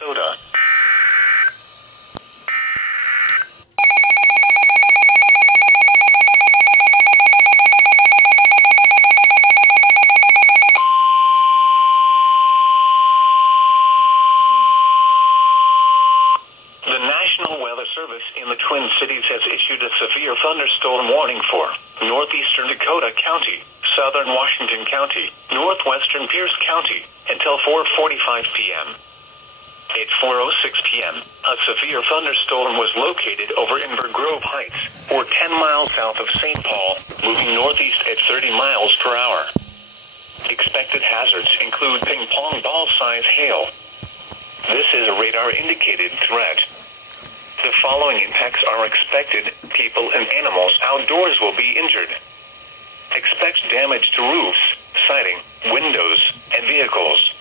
Soda. The National Weather Service in the Twin Cities has issued a severe thunderstorm warning for northeastern Dakota County, southern Washington County, northwestern Pierce County, until 4:45 p.m. At 4:06 p.m., a severe thunderstorm was located over Inver Grove Heights, or 10 miles south of St. Paul, moving northeast at 30 miles per hour. Expected hazards include ping-pong ball-size hail. This is a radar-indicated threat. The following impacts are expected. People and animals outdoors will be injured. Expect damage to roofs, siding, windows, and vehicles.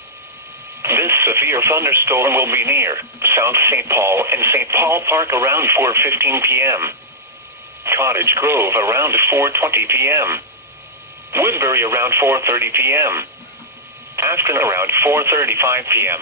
This severe thunderstorm will be near South St. Paul and St. Paul Park around 4:15 p.m. Cottage Grove around 4:20 p.m. Woodbury around 4:30 p.m. Afton around 4:35 p.m.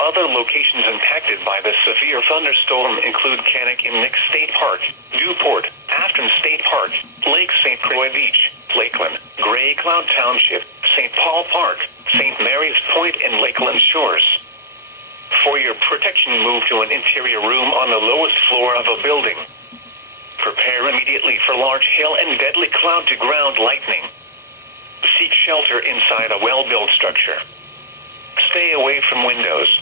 Other locations impacted by the severe thunderstorm include Cannock-in-Nick State Park, Newport, Afton State Park, Lake St. Croix Beach, Lakeland, Gray Cloud Township, St. Paul Park, St. Mary's Point, and Lakeland Shores. For your protection, move to an interior room on the lowest floor of a building. Prepare immediately for large hail and deadly cloud-to-ground lightning. Seek shelter inside a well-built structure. Stay away from windows,